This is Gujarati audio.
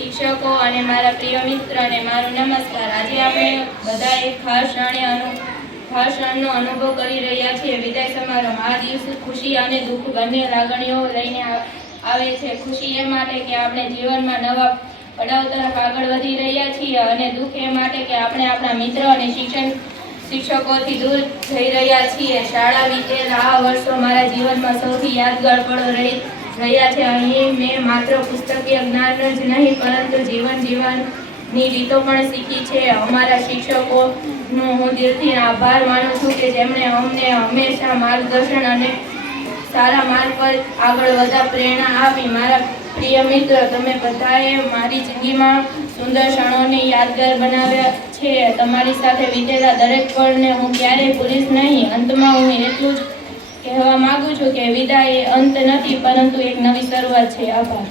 શિક્ષકો અને મારા પ્રિય મિત્રને મારો નમસ્કાર। આજે આપણે બધા એક ખાસ ક્ષણનો અનુભવ કરી રહ્યા છીએ। વિદાય સમારોહ। આ દિવસ ખુશી અને દુઃખ બંને લાગણીઓ લઈને આવે છે। ખુશી એ માટે કે આપણે જીવનમાં નવા પડાવ તરફ આગળ વધી રહ્યા છીએ અને દુઃખ એ માટે કે આપણે આપણા મિત્ર અને શિક્ષકોથી દૂર જઈ રહ્યા છીએ। શાળા વીતેલા આ વર્ષો મારા જીવનમાં સૌથી યાદગાર પળો રહ્યા છે। અહીં મેં માત્ર પુસ્તકીય જ્ઞાન જ નહીં પરંતુ જીવન જીવવાની રીતો પણ શીખી છે। અમારા શિક્ષકોનો હું દિલથી આભાર માનું છું કે જેમણે અમને હંમેશા માર્ગદર્શન અને સારા માર્ગ પર આગળ વધવા પ્રેરણા આપી। મારા પ્રિય મિત્રો, તમે બધાએ મારી જિંદગીમાં સુંદર ક્ષણોને યાદગાર બનાવ્યા છે। તમારી સાથે વીતેલા દરેક પળને હું ક્યારેય ભૂલીશ નહીં। અંતમાં હું એટલું જ કહેવા માંગુ છું કે વિદાય એ અંત નથી પરંતુ એક નવી શરૂઆત છે। આભાર।